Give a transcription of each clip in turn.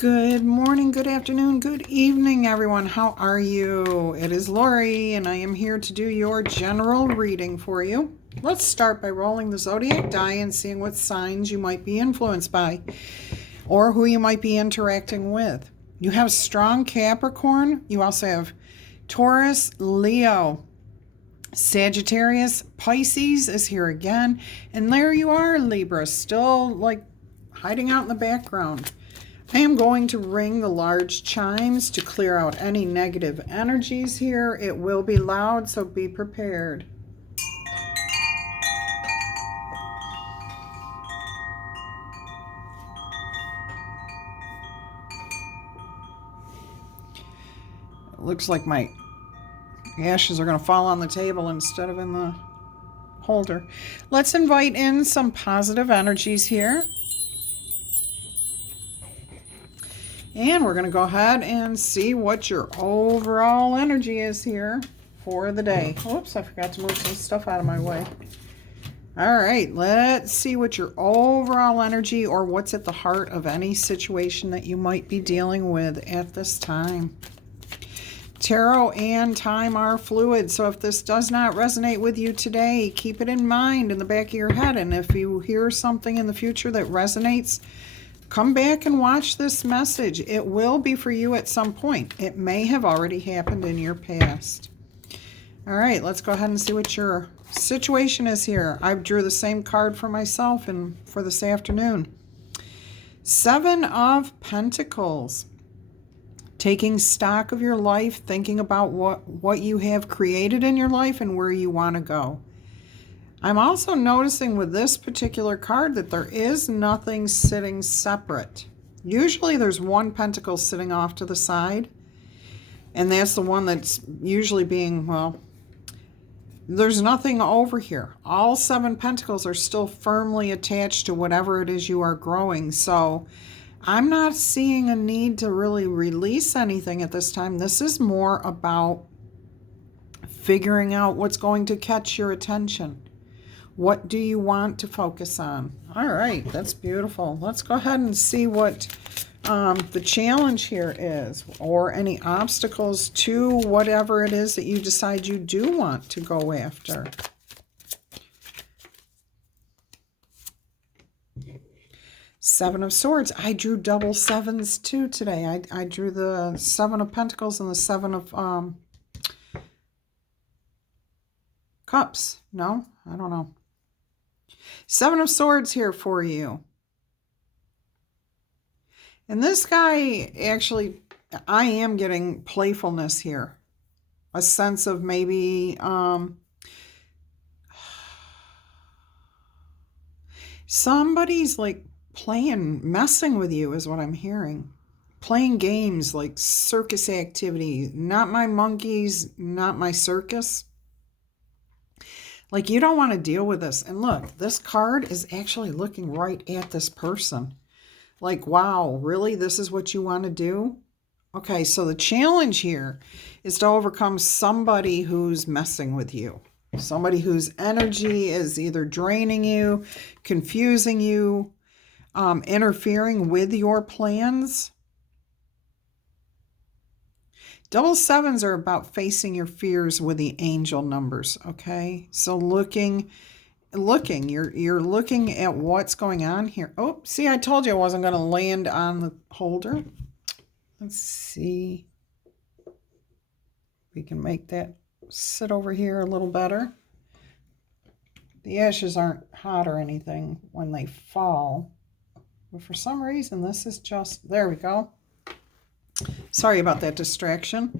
Good morning, good afternoon, good evening, everyone. How are you? It is Laurie, and I am here to do your general reading for you. Let's start by rolling the zodiac die and seeing what signs you might be influenced by or who you might be interacting with. You have strong Capricorn. You also have Taurus, Leo, Sagittarius, Pisces is here again. And there you are, Libra, still like hiding out in the background. I am going to ring the large chimes to clear out any negative energies here. It will be loud, so be prepared. It looks like my ashes are going to fall on the table instead of in the holder. Let's invite in some positive energies here. And we're going to go ahead and see what your overall energy is here for the day. Oops, I forgot to move some stuff out of my way. All right, let's see what your overall energy or what's at the heart of any situation that you might be dealing with at this time. Tarot and time are fluid, so if this does not resonate with you today, keep it in mind in the back of your head. And if you hear something in the future that resonates, come back and watch this message. It will be for you at some point. It may have already happened in your past. All right, let's go ahead and see what your situation is here. I drew the same card for myself and for this afternoon. 7 of Pentacles. Taking stock of your life, thinking about what you have created in your life and where you want to go. I'm also noticing with this particular card that there is nothing sitting separate. Usually there's one pentacle sitting off to the side, and that's the one that's usually being, well, there's nothing over here. All 7 pentacles are still firmly attached to whatever it is you are growing. So I'm not seeing a need to really release anything at this time. This is more about figuring out what's going to catch your attention. What do you want to focus on? All right, that's beautiful. Let's go ahead and see what the challenge here is, or any obstacles to whatever it is that you decide you do want to go after. Seven of Swords. I drew double 7s too today. I drew the 7 of Pentacles and the 7 of Cups. No, I don't know. 7 of Swords here for you. And this guy, actually, I am getting playfulness here. A sense of maybe somebody's like messing with you is what I'm hearing. Playing games like circus activity. Not my monkeys, not my circus. Like, you don't want to deal with this. And look, this card is actually looking right at this person. Like, wow, really? This is what you want to do? Okay, so the challenge here is to overcome somebody who's messing with you. Somebody whose energy is either draining you, confusing you, interfering with your plans. Double 7s are about facing your fears with the angel numbers, okay? So you're looking at what's going on here. Oh, see, I told you I wasn't going to land on the holder. Let's see. We can make that sit over here a little better. The ashes aren't hot or anything when they fall. But for some reason, this is just, there we go. Sorry about that distraction.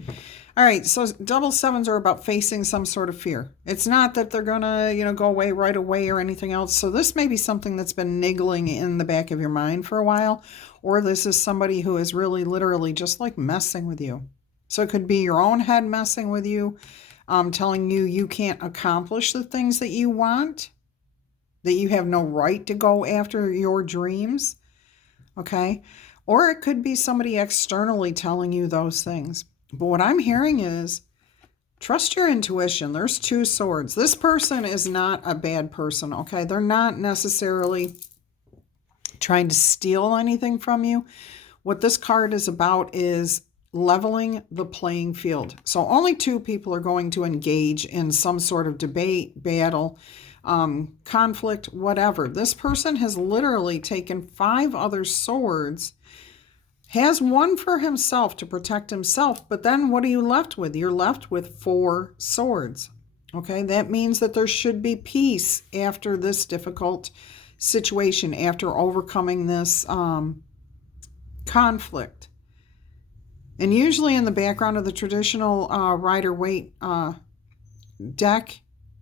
All right, so double 7s are about facing some sort of fear. It's not that they're going to, go away right away or anything else. So this may be something that's been niggling in the back of your mind for a while, or this is somebody who is really literally just like messing with you. So it could be your own head messing with you, telling you can't accomplish the things that you want, that you have no right to go after your dreams, okay? Or it could be somebody externally telling you those things. But what I'm hearing is, trust your intuition. There's 2 swords. This person is not a bad person, okay? They're not necessarily trying to steal anything from you. What this card is about is leveling the playing field. So only two people are going to engage in some sort of debate, battle, conflict, whatever. This person has literally taken 5 other swords, has one for himself to protect himself, but then what are you left with? You're left with 4 swords. Okay, that means that there should be peace after this difficult situation, after overcoming this conflict. And usually in the background of the traditional Rider-Waite deck,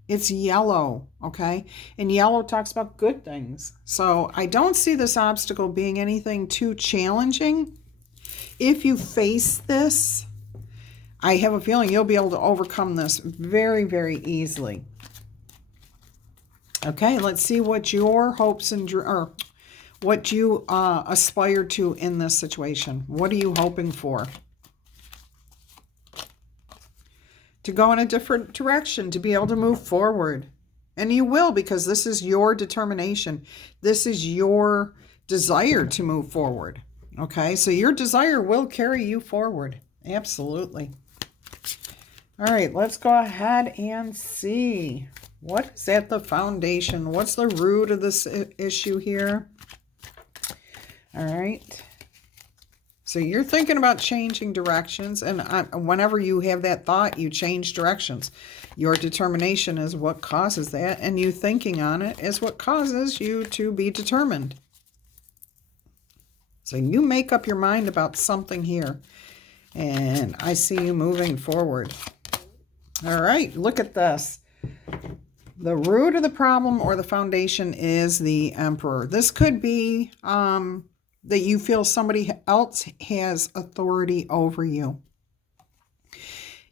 it's yellow, okay? And yellow talks about good things. So I don't see this obstacle being anything too challenging. If you face this, I have a feeling you'll be able to overcome this very, very easily. Okay, let's see what your hopes and or what you aspire to in this situation. What are you hoping for? To go in a different direction, to be able to move forward. And you will, because this is your determination. This is your desire to move forward. Okay, so your desire will carry you forward. Absolutely. All right, let's go ahead and see. What is at the foundation? What's the root of this issue here? All right. So you're thinking about changing directions, and whenever you have that thought, you change directions. Your determination is what causes that, and you thinking on it is what causes you to be determined. So you make up your mind about something here, and I see you moving forward. All right, look at this. The root of the problem or the foundation is the Emperor. This could be that you feel somebody else has authority over you.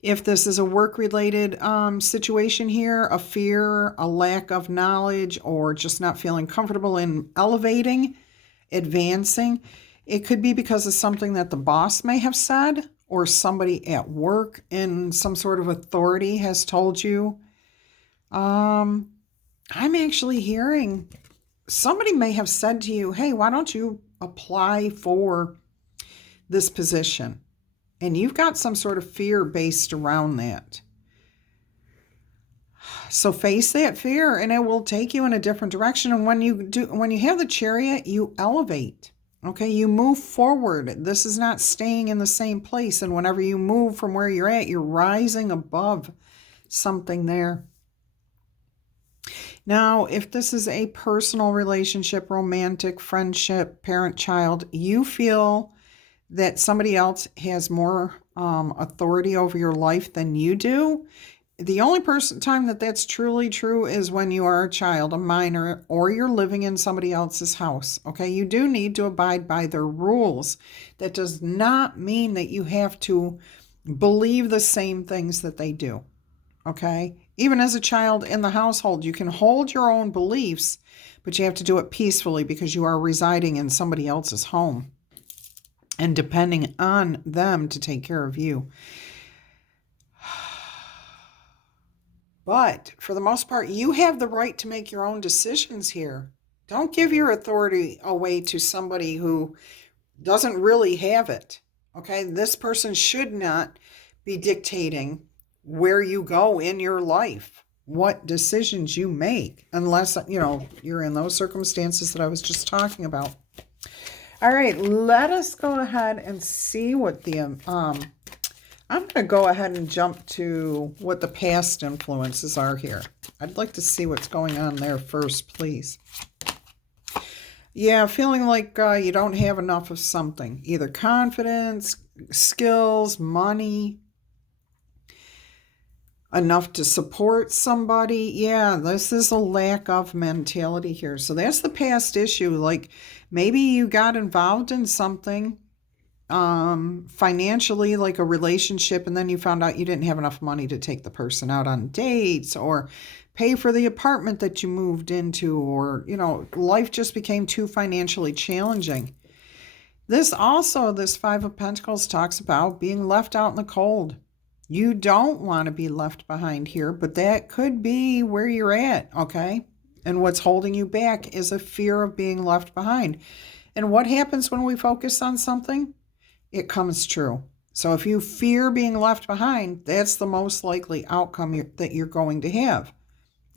If this is a work-related situation here, a fear, a lack of knowledge, or just not feeling comfortable in elevating, advancing, it could be because of something that the boss may have said, or somebody at work in some sort of authority has told you. I'm actually hearing somebody may have said to you, hey, why don't you apply for this position? And you've got some sort of fear based around that. So face that fear and it will take you in a different direction. And when you have the Chariot, you elevate. Okay, you move forward. This is not staying in the same place. And whenever you move from where you're at, you're rising above something there. Now, if this is a personal relationship, romantic, friendship, parent-child, you feel that somebody else has more authority over your life than you do. The only time that that's truly true is when you are a child, a minor, or you're living in somebody else's house. Okay, you do need to abide by their rules. That does not mean that you have to believe the same things that they do. Okay, even as a child in the household, you can hold your own beliefs, but you have to do it peacefully because you are residing in somebody else's home and depending on them to take care of you. But for the most part, you have the right to make your own decisions here. Don't give your authority away to somebody who doesn't really have it. Okay, this person should not be dictating where you go in your life, what decisions you make, unless, you're in those circumstances that I was just talking about. All right, let us go ahead and see what the, I'm going to go ahead and jump to what the past influences are here. I'd like to see what's going on there first, please. Yeah, feeling like you don't have enough of something, either confidence, skills, money, enough to support somebody. Yeah, this is a lack of mentality here. So that's the past issue. Like maybe you got involved in something financially, like a relationship, and then you found out you didn't have enough money to take the person out on dates or pay for the apartment that you moved into, or, life just became too financially challenging. This 5 of Pentacles talks about being left out in the cold. You don't want to be left behind here, but that could be where you're at, okay? And what's holding you back is a fear of being left behind. And what happens when we focus on something? It comes true. So if you fear being left behind, that's the most likely outcome that you're going to have.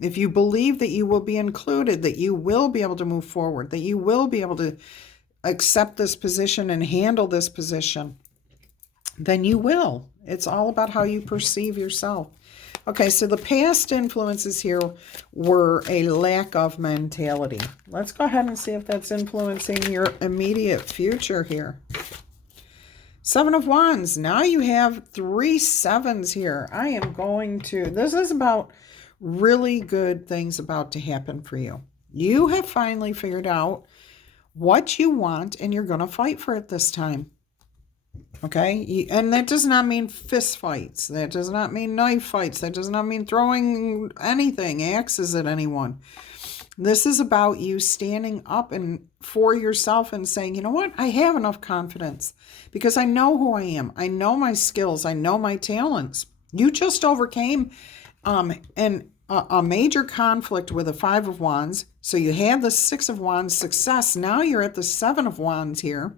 If you believe that you will be included, that you will be able to move forward, that you will be able to accept this position and handle this position, then you will. It's all about how you perceive yourself. Okay, so the past influences here were a lack of mentality. Let's go ahead and see if that's influencing your immediate future here. 7 of Wands. Now you have 3 7s here. This is about really good things about to happen for you. You have finally figured out what you want, and you're going to fight for it this time. Okay? And that does not mean fist fights. That does not mean knife fights. That does not mean throwing anything, axes at anyone. This is about you standing up and for yourself and saying, you know what? I have enough confidence because I know who I am. I know my skills. I know my talents. You just overcame a major conflict with a 5 of Wands. So you had the 6 of Wands success. Now you're at the 7 of Wands here.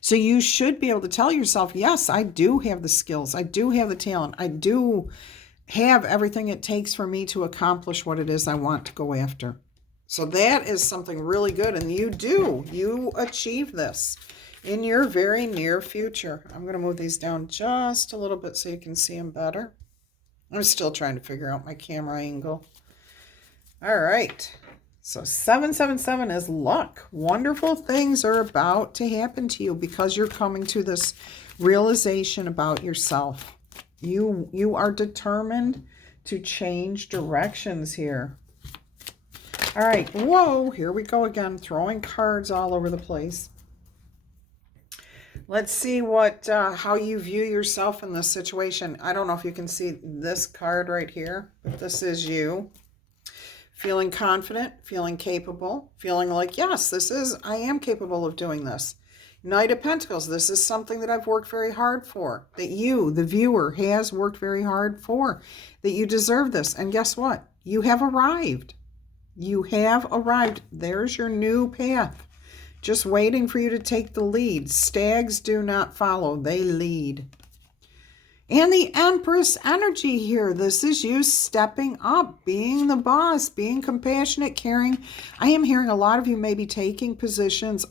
So you should be able to tell yourself, yes, I do have the skills. I do have the talent. I do have everything it takes for me to accomplish what it is I want to go after. So that is something really good. And you achieve this in your very near future. I'm going to move these down just a little bit so you can see them better. I'm still trying to figure out my camera angle. All right. So 777 is luck. Wonderful things are about to happen to you because you're coming to this realization about yourself. You are determined to change directions here. All right. Whoa, here we go again, throwing cards all over the place. Let's see how you view yourself in this situation. I don't know if you can see this card right here, but this is you. Feeling confident, feeling capable, feeling like, yes, I am capable of doing this. Knight of Pentacles, this is something that I've worked very hard for, that you, the viewer, has worked very hard for, that you deserve this. And guess what? You have arrived. You have arrived. There's your new path. Just waiting for you to take the lead. Stags do not follow, they lead. And the Empress energy here. This is you stepping up, being the boss, being compassionate, caring. I am hearing a lot of you may be taking positions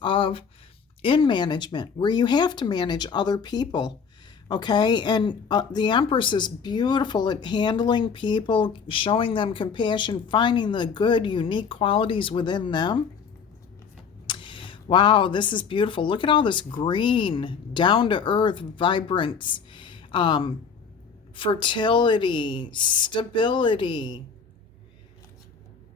in management where you have to manage other people. Okay, and the Empress is beautiful at handling people, showing them compassion, finding the good, unique qualities within them. Wow, this is beautiful. Look at all this green, down-to-earth vibrance. Fertility, stability.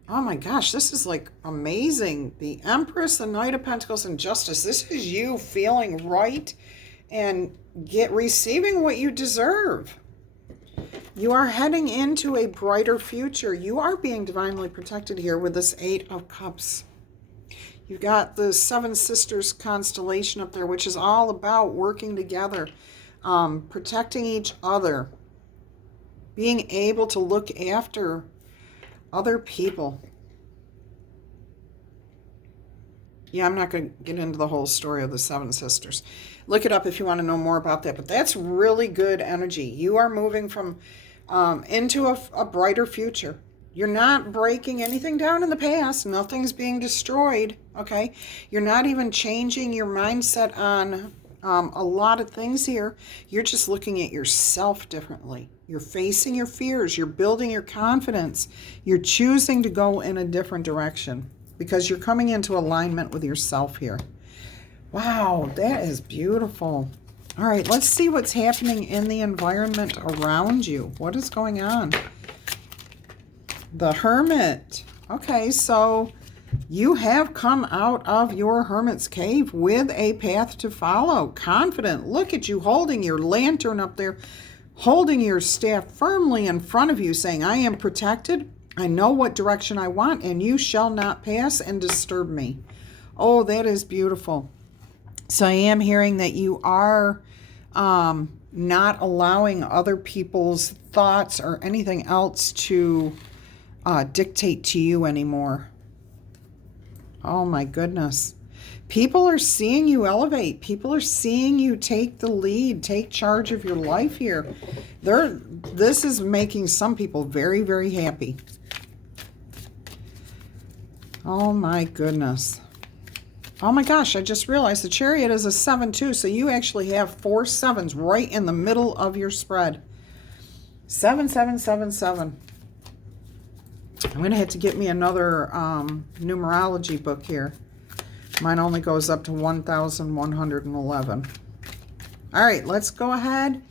Oh my gosh, this is like amazing. The Empress, the Knight of Pentacles, and Justice. This is you feeling right and receiving what you deserve. You are heading into a brighter future. You are being divinely protected here with this 8 of Cups. You've got the 7 Sisters constellation up there, which is all about working together. Protecting each other, being able to look after other people. Yeah, I'm not going to get into the whole story of the 7 Sisters. Look it up if you want to know more about that, but that's really good energy. You are moving from into a brighter future. You're not breaking anything down in the past. Nothing's being destroyed, okay? You're not even changing your mindset on a lot of things here. You're just looking at yourself differently. You're facing your fears. You're building your confidence. You're choosing to go in a different direction because you're coming into alignment with yourself here. Wow, that is beautiful. All right, let's see what's happening in the environment around you. What is going on? The Hermit. Okay, so you have come out of your hermit's cave with a path to follow. Confident. Look at you holding your lantern up there, holding your staff firmly in front of you, saying, I am protected. I know what direction I want, and you shall not pass and disturb me. Oh, that is beautiful. So I am hearing that you are not allowing other people's thoughts or anything else to dictate to you anymore. Oh my goodness. People are seeing you elevate. People are seeing you take the lead, take charge of your life here. This is making some people very, very happy. Oh my goodness. Oh my gosh, I just realized the Chariot is a 7 too, so you actually have 4 7s right in the middle of your spread. 7, 7, 7, 7. I'm going to have to get me another numerology book here. Mine only goes up to 1,111. All right, let's go ahead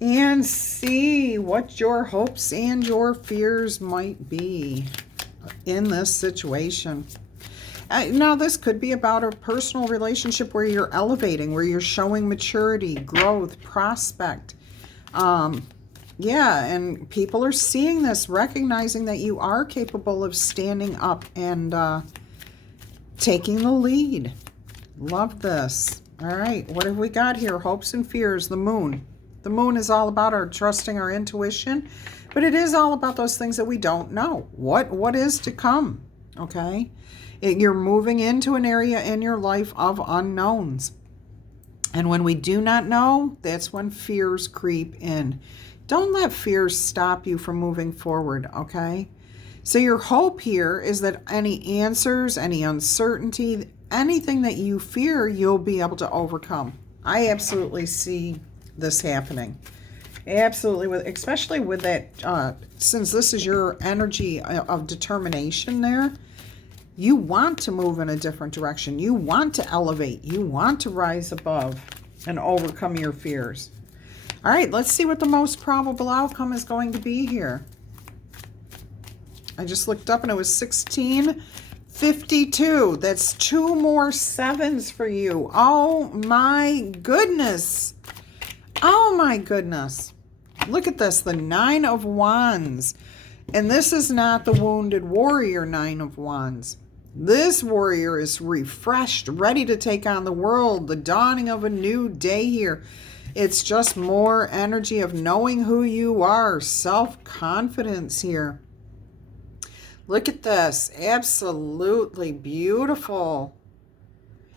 and see what your hopes and your fears might be in this situation. Now, this could be about a personal relationship where you're elevating, where you're showing maturity, growth, prospect. Yeah, and people are seeing this, recognizing that you are capable of standing up and taking the lead. Love this. All right, what have we got here? Hopes and fears, the moon. The moon is all about our trusting our intuition, but it is all about those things that we don't know. What is to come, okay? You're moving into an area in your life of unknowns. And when we do not know, that's when fears creep in. Don't let fears stop you from moving forward, okay? So your hope here is that any answers, any uncertainty, anything that you fear, you'll be able to overcome. I absolutely see this happening. Absolutely, especially with that, since this is your energy of determination there, you want to move in a different direction. You want to elevate. You want to rise above and overcome your fears. All right, let's see what the most probable outcome is going to be here. I just looked up and it was 1652. That's 2 more 7s for you. Oh my goodness. Oh my goodness. Look at this, the 9 of Wands. And this is not the wounded warrior 9 of Wands. This warrior is refreshed, ready to take on the world, the dawning of a new day here. It's just more energy of knowing who you are, self-confidence here. Look at this. Absolutely beautiful.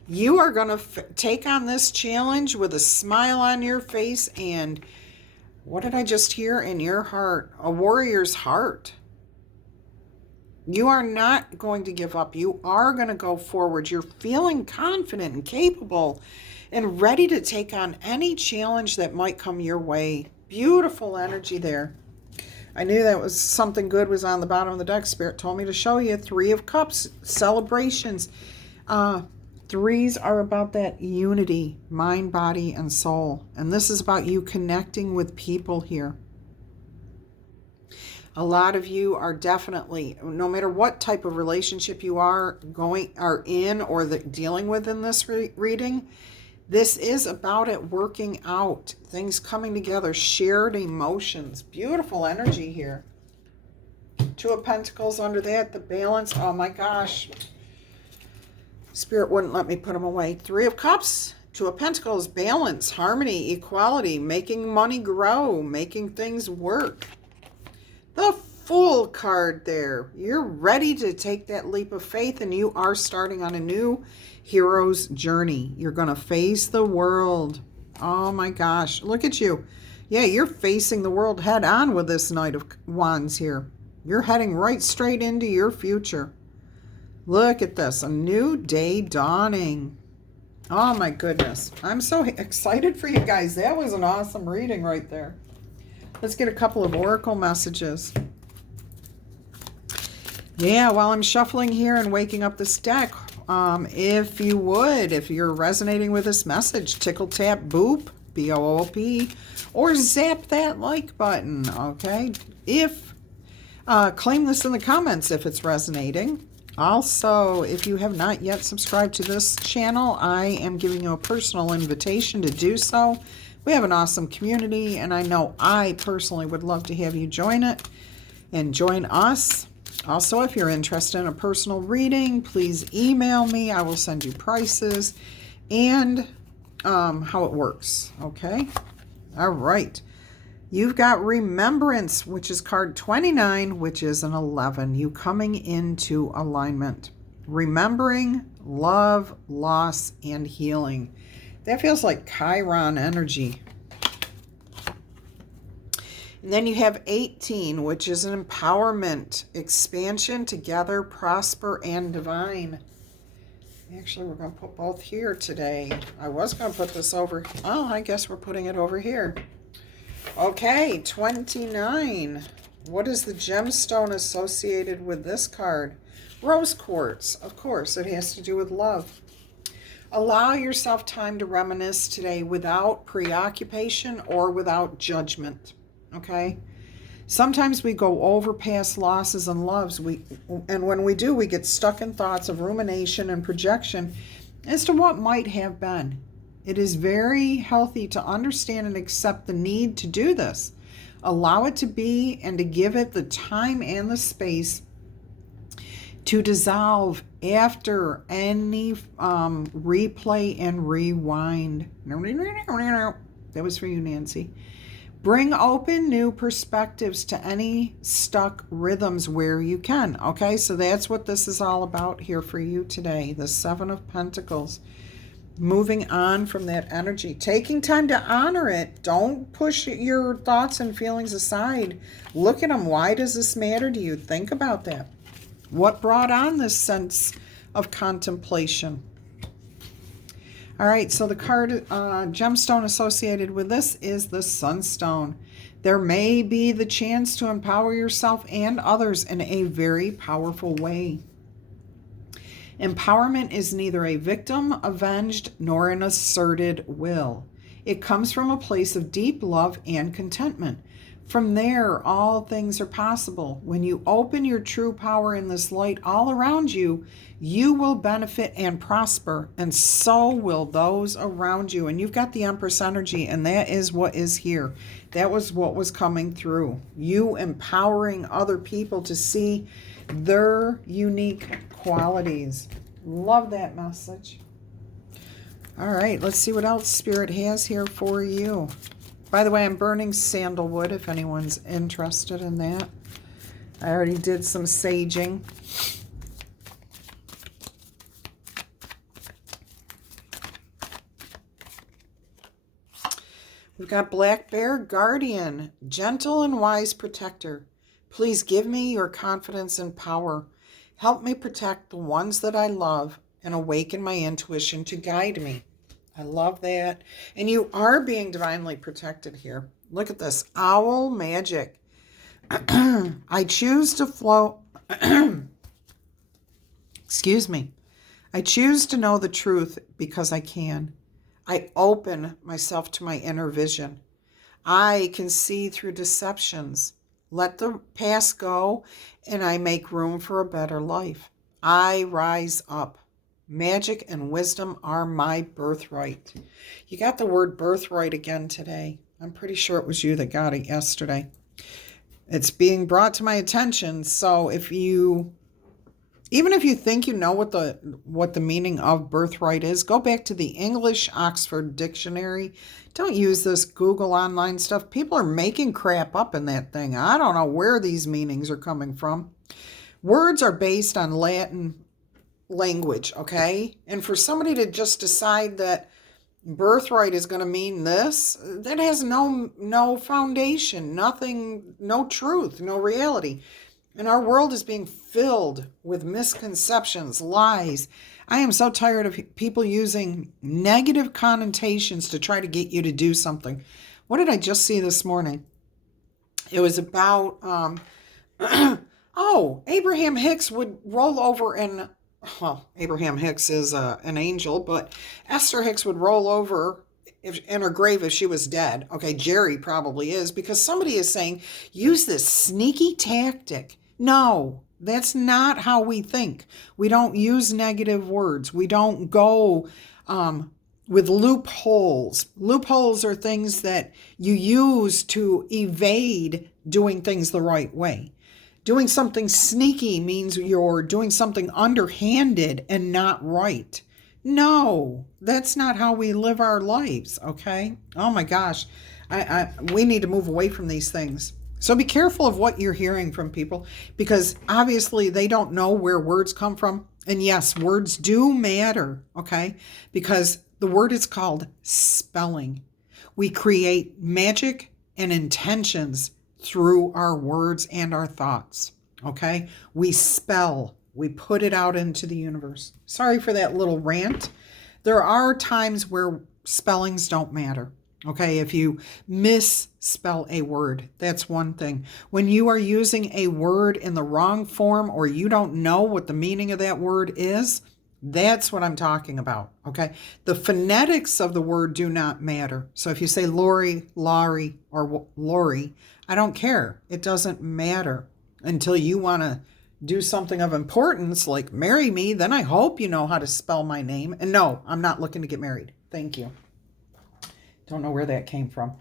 You are going to take on this challenge with a smile on your face and what did I just hear? In your heart, a warrior's heart. You are not going to give up. You are going to go forward. You're feeling confident and capable and ready to take on any challenge that might come your way. Beautiful energy there. I knew that was something good was on the bottom of the deck. Spirit told me to show you 3 of Cups, celebrations. 3s are about that unity, mind, body, and soul. And this is about you connecting with people here. A lot of you are definitely, no matter what type of relationship you are in or dealing with in this reading, this is about it working out, things coming together, shared emotions. Beautiful energy here. 2 of Pentacles under that, the balance. Oh my gosh. Spirit wouldn't let me put them away. 3 of Cups, 2 of Pentacles, balance, harmony, equality, making money grow, making things work. The Fool card there. You're ready to take that leap of faith and you are starting on a new hero's journey. You're going to face the world. Oh my gosh. Look at you. Yeah, you're facing the world head on with this Knight of Wands here. You're heading right straight into your future. Look at this. A new day dawning. Oh my goodness. I'm so excited for you guys. That was an awesome reading right there. Let's get a couple of oracle messages. Yeah, while I'm shuffling here and waking up this deck, if you're resonating with this message, tickle, tap, boop, B-O-O-P, or zap that like button, okay? Claim this in the comments if it's resonating. Also, if you have not yet subscribed to this channel, I am giving you a personal invitation to do so. We have an awesome community, and I know I personally would love to have you join it and join us. Also, if you're interested in a personal reading, please email me. I will send you prices and how it works, okay? All right. You've got Remembrance, which is card 29, which is an 11. You coming into alignment. remembering, love, loss, and healing. That feels like Chiron energy. And then you have 18, which is an empowerment, expansion, together, prosper, and divine. Actually, we're going to put both here today. I was going to put this over. Oh, I guess we're putting it over here. Okay, 29. What is the gemstone associated with this card? Rose quartz. Of course, it has to do with love. Allow yourself time to reminisce today without preoccupation or without judgment. Okay? Sometimes we go over past losses and loves, and when we do, we get stuck in thoughts of rumination and projection as to what might have been. It is very healthy to understand and accept the need to do this. Allow it to be and to give it the time and the space to dissolve after any replay and rewind. That was for you, Nancy. Bring open new perspectives to any stuck rhythms where you can. Okay, so that's what this is all about here for you today. The Seven of Pentacles. Moving on from that energy. Taking time to honor it. Don't push your thoughts and feelings aside. Look at them. Why does this matter to you? Think about that. What brought on this sense of contemplation? All right, so the card gemstone associated with this is the Sunstone. There may be the chance to empower yourself and others in a very powerful way. Empowerment is neither a victim, avenged, nor an asserted will. It comes from a place of deep love and contentment. From there, all things are possible. When you open your true power in this light all around you, you will benefit and prosper, and so will those around you. And you've got the Empress energy, and that is what is here. That was what was coming through. You empowering other people to see their unique qualities. Love that message. All right, let's see what else Spirit has here for you. By the way, I'm burning sandalwood if anyone's interested in that. I already did some saging. We've got Black Bear Guardian, gentle and wise protector. Please give me your confidence and power. Help me protect the ones that I love and awaken my intuition to guide me. I love that. And you are being divinely protected here. Look at this. Owl magic. I choose to flow. Excuse me. I choose to know the truth because I can. I open myself to my inner vision. I can see through deceptions. Let the past go and I make room for a better life. I rise up. Magic and wisdom are my birthright. You got the word birthright again today. I'm pretty sure it was you that got it yesterday. It's being brought to my attention. So even if you think you know what the meaning of birthright is, go back to the English Oxford Dictionary. Don't use this Google online stuff. People are making crap up in that thing. I don't know where these meanings are coming from. Words are based on Latin language, okay? And for somebody to just decide that birthright is going to mean this, that has no foundation, nothing, no truth, no reality. And our world is being filled with misconceptions, lies. I am so tired of people using negative connotations to try to get you to do something. What did I just see this morning? It was about, Abraham Hicks would roll over and, well, Abraham Hicks is an angel, but Esther Hicks would roll over in her grave if she was dead. Okay, Jerry probably is, because somebody is saying, use this sneaky tactic. No, that's not how we think. We don't use negative words. We don't go with loopholes. Loopholes are things that you use to evade doing things the right way. Doing something sneaky means you're doing something underhanded and not right. No, that's not how we live our lives, okay? Oh my gosh, we need to move away from these things. So be careful of what you're hearing from people, because obviously they don't know where words come from. And yes, words do matter, okay? Because the word is called spelling. We create magic and intentions through our words and our thoughts, okay? We spell, we put it out into the universe. Sorry for that little rant. There are times where spellings don't matter. Okay, if you misspell a word, that's one thing. When you are using a word in the wrong form or you don't know what the meaning of that word is, that's what I'm talking about, okay? The phonetics of the word do not matter. So if you say Laurie, or Laurie, I don't care. It doesn't matter until you want to do something of importance like marry me, then I hope you know how to spell my name. And no, I'm not looking to get married. Thank you. Don't know where that came from.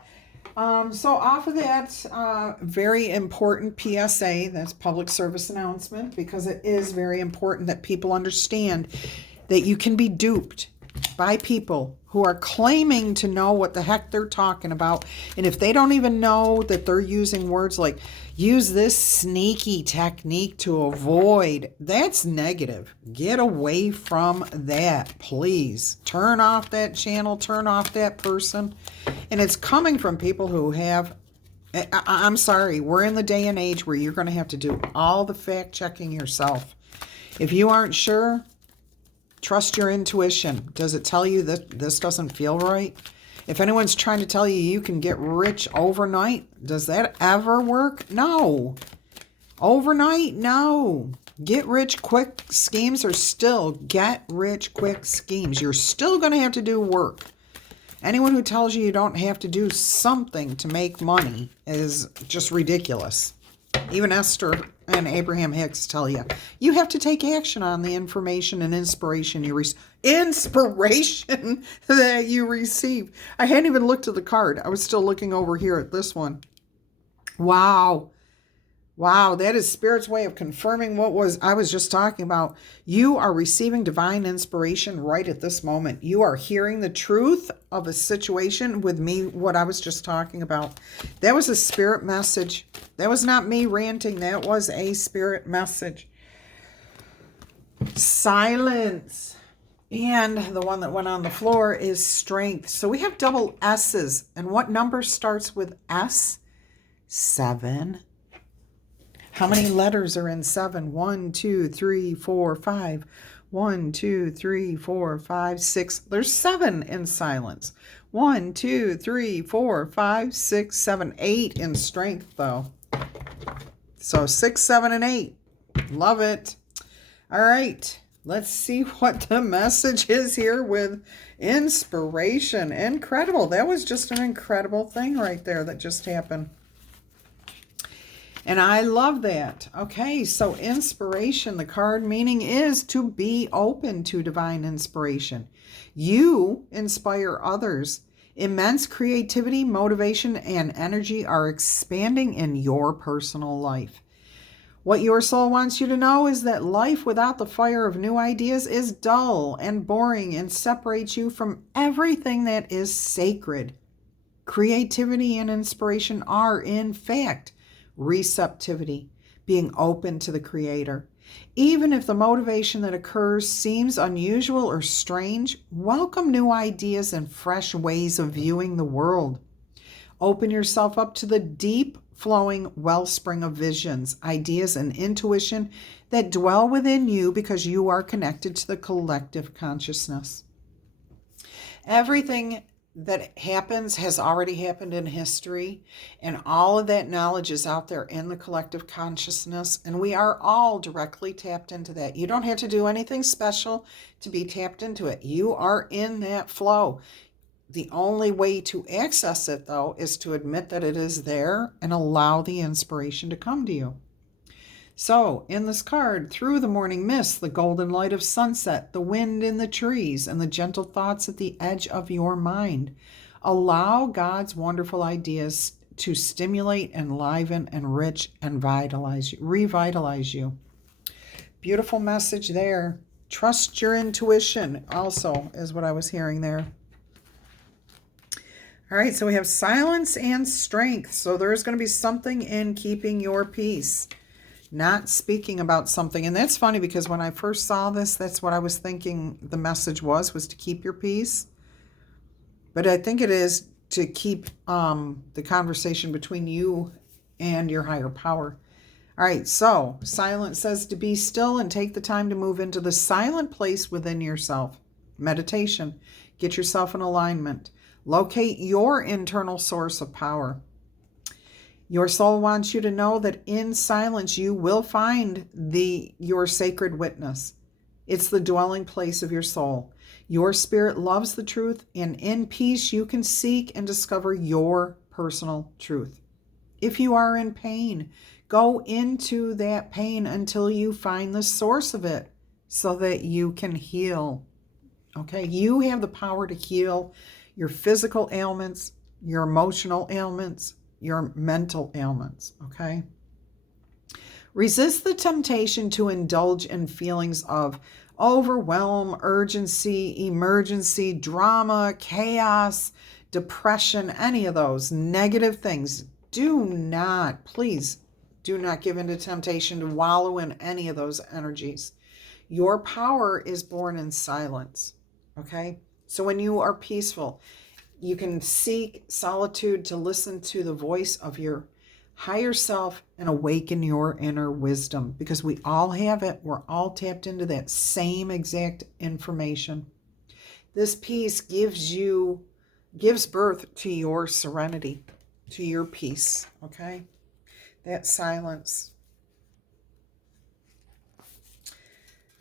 So off of that, very important PSA, that's public service announcement, because it is very important that people understand that you can be duped by people who are claiming to know what the heck they're talking about. And if they don't even know that they're using words like, use this sneaky technique to avoid, that's negative. Get away from that, please. Turn off that channel, turn off that person. And it's coming from people who have, I'm sorry, we're in the day and age where you're going to have to do all the fact checking yourself. If you aren't sure, trust your intuition. Does it tell you that this doesn't feel right? If anyone's trying to tell you you can get rich overnight, does that ever work? No. Overnight? No. Get rich quick schemes are still get rich quick schemes. You're still going to have to do work. Anyone who tells you you don't have to do something to make money is just ridiculous. Even Esther and Abraham Hicks tell you, you have to take action on the information and inspiration you receive. Inspiration that you receive. I hadn't even looked at the card. I was still looking over here at this one. Wow. Wow, that is Spirit's way of confirming what I was just talking about. You are receiving divine inspiration right at this moment. You are hearing the truth of a situation with me, what I was just talking about. That was a Spirit message. That was not me ranting. That was a Spirit message. Silence. And the one that went on the floor is strength. So we have double S's. And what number starts with S? 7. How many letters are in 7? 1, 2, 3, 4, 5. 1, 2, 3, 4, 5, 6. There's 7 in silence. 1, 2, 3, 4, 5, 6, 7, 8 in strength, though. So 6, 7, and 8. Love it. All right. Let's see what the message is here with inspiration. Incredible. That was just an incredible thing right there that just happened. And I love that. Okay, so inspiration, the card meaning is to be open to divine inspiration. You inspire others. Immense creativity, motivation, and energy are expanding in your personal life. What your soul wants you to know is that life without the fire of new ideas is dull and boring and separates you from everything that is sacred. Creativity and inspiration are, in fact, receptivity, being open to the Creator. Even if the motivation that occurs seems unusual or strange, welcome new ideas and fresh ways of viewing the world. Open yourself up to the deep flowing wellspring of visions, ideas, and intuition that dwell within you because you are connected to the collective consciousness. Everything that happens has already happened in history, and all of that knowledge is out there in the collective consciousness, and we are all directly tapped into that. You don't have to do anything special to be tapped into it. You are in that flow. The only way to access it, though, is to admit that it is there and allow the inspiration to come to you. So, in this card, through the morning mist, the golden light of sunset, the wind in the trees, and the gentle thoughts at the edge of your mind, allow God's wonderful ideas to stimulate, enliven, enrich, and revitalize you. Beautiful message there. Trust your intuition also is what I was hearing there. All right, so we have silence and strength. So there's going to be something in keeping your peace. not speaking about something. And that's funny because when I first saw this, that's what I was thinking the message was to keep your peace. But I think it is to keep the conversation between you and your higher power. All right, so silence says to be still and take the time to move into the silent place within yourself. Meditation. Get yourself in alignment. Locate your internal source of power. Your soul wants you to know that in silence you will find your sacred witness. It's the dwelling place of your soul. Your spirit loves the truth, and in peace you can seek and discover your personal truth. If you are in pain, go into that pain until you find the source of it so that you can heal. Okay, you have the power to heal your physical ailments, your emotional ailments, your mental ailments, okay? Resist the temptation to indulge in feelings of overwhelm, urgency, emergency, drama, chaos, depression, any of those negative things. Please do not give in to temptation to wallow in any of those energies. Your power is born in silence, okay? So when you are peaceful, you can seek solitude to listen to the voice of your higher self and awaken your inner wisdom, because we all have it. We're all tapped into that same exact information. This peace gives birth to your serenity, to your peace, okay? That silence.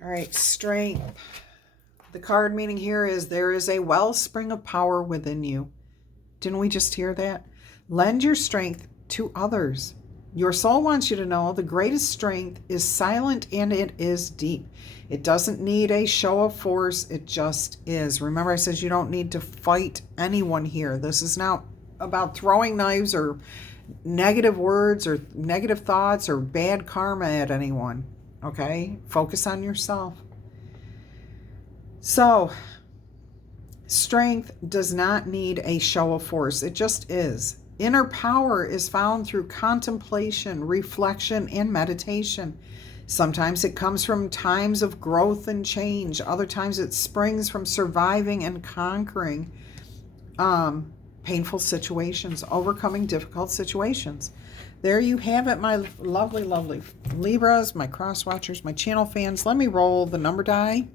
All right, strength. The card meaning here is there is a wellspring of power within you. Didn't we just hear that? Lend your strength to others. Your soul wants you to know the greatest strength is silent and it is deep. It doesn't need a show of force. It just is. Remember, I said you don't need to fight anyone here. This is not about throwing knives or negative words or negative thoughts or bad karma at anyone. Okay? Focus on yourself. So, strength does not need a show of force. It just is. Inner power is found through contemplation, reflection, and meditation. Sometimes it comes from times of growth and change. Other times it springs from surviving and conquering painful situations, overcoming difficult situations. There you have it, my lovely, lovely Libras, my cross watchers, my channel fans. Let me roll the number die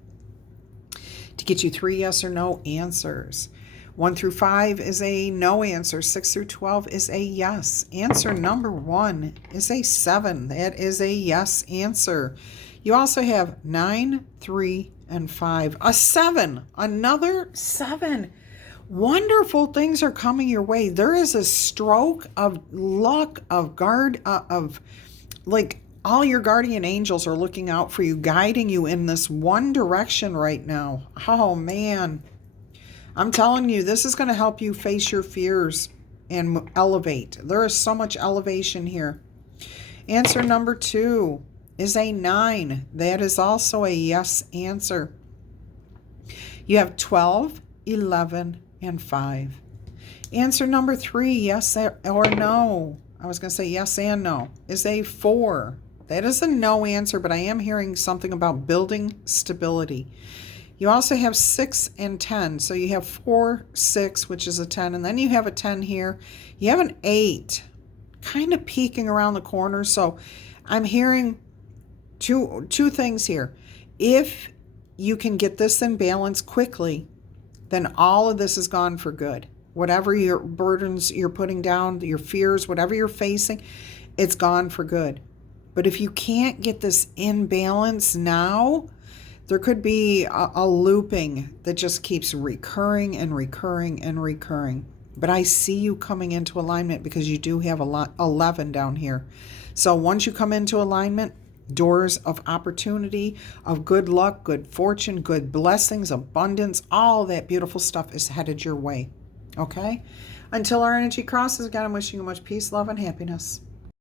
to get you 3 yes or no answers. 1 through 5 is a no answer. 6 through 12 is a yes. Answer number 1 is a 7. That is a yes answer. You also have 9, 3, and 5. A 7. Another 7. Wonderful things are coming your way. There is a stroke of luck, like all your guardian angels are looking out for you, guiding you in this one direction right now. Oh, man. I'm telling you, this is going to help you face your fears and elevate. There is so much elevation here. Answer number 2 is a 9. That is also a yes answer. You have 12, 11, and 5. Answer number 3, yes or no. I was going to say yes and no, is a 4. That is a no answer, but I am hearing something about building stability. You also have 6 and 10. So you have 4, 6, which is a 10. And then you have a 10 here. You have an 8 kind of peeking around the corner. So I'm hearing two things here. If you can get this in balance quickly, then all of this is gone for good. Whatever your burdens you're putting down, your fears, whatever you're facing, it's gone for good. But if you can't get this in balance now, there could be a looping that just keeps recurring and recurring and recurring. But I see you coming into alignment because you do have 11 down here. So once you come into alignment, doors of opportunity, of good luck, good fortune, good blessings, abundance, all that beautiful stuff is headed your way. Okay? Until our energy crosses, again, I'm wishing you much peace, love, and happiness.